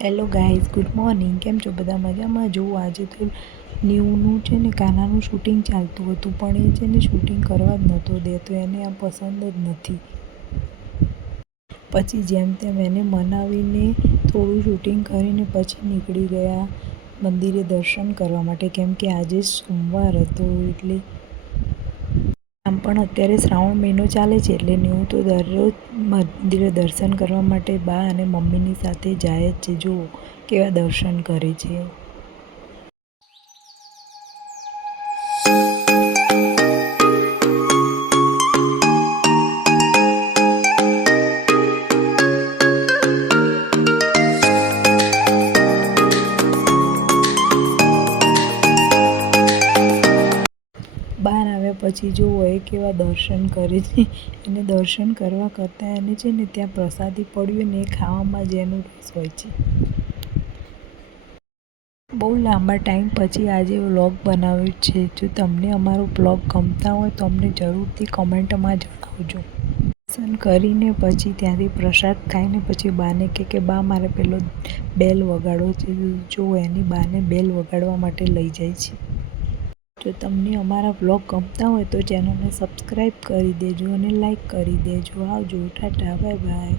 Hello guys, good morning. કેમ છો બધા? મજામાં? જો આજે તો ન્યૂનું છે ને કાનાનું શૂટિંગ ચાલતું હતું, પણ એ છે ને શૂટિંગ કરવા જ નહોતો દેતો, એને આ પસંદ જ નથી. પછી જેમ તેમ એને મનાવીને થોડું શૂટિંગ કરીને પછી નીકળી ગયા મંદિરે દર્શન કરવા માટે, કેમ કે આજે સોમવાર હતો. એટલે આમ પણ અત્યારે શ્રાવણ મહિનો ચાલે છે, એટલે ન્યૂ તો દરરોજ મંદિરે દર્શન કરવા માટે બા અને મમ્મીની સાથે જાય જ છે. જુઓ કેવા દર્શન કરે છે. બહાર આવ્યા પછી જુઓ એ કેવા દર્શન કરે છે. એને દર્શન કરવા કરતાં એને છે ને ત્યાં પ્રસાદી પડ્યું ને એ ખાવામાં જ એનું રસ હોય છે. બહુ લાંબા ટાઈમ પછી આજે વ્લોગ બનાવ્યો છે. જો તમને અમારો વ્લોગ ગમતા હોય તો અમને જરૂરથી કમેન્ટમાં જણાવજો. દર્શન કરીને પછી ત્યાંથી પ્રસાદ ખાઈને પછી બાને કે બા મારે પેલો બેલ વગાડવો છે. જો એની બાને બેલ વગાડવા માટે લઈ જાય છે. જો તમને અમારા વ્લોગ ગમતા હોય તો ચેનલને સબસ્ક્રાઈબ કરી દેજો અને લાઈક કરી દેજો. આવજો, ટાટા, બાય બાય.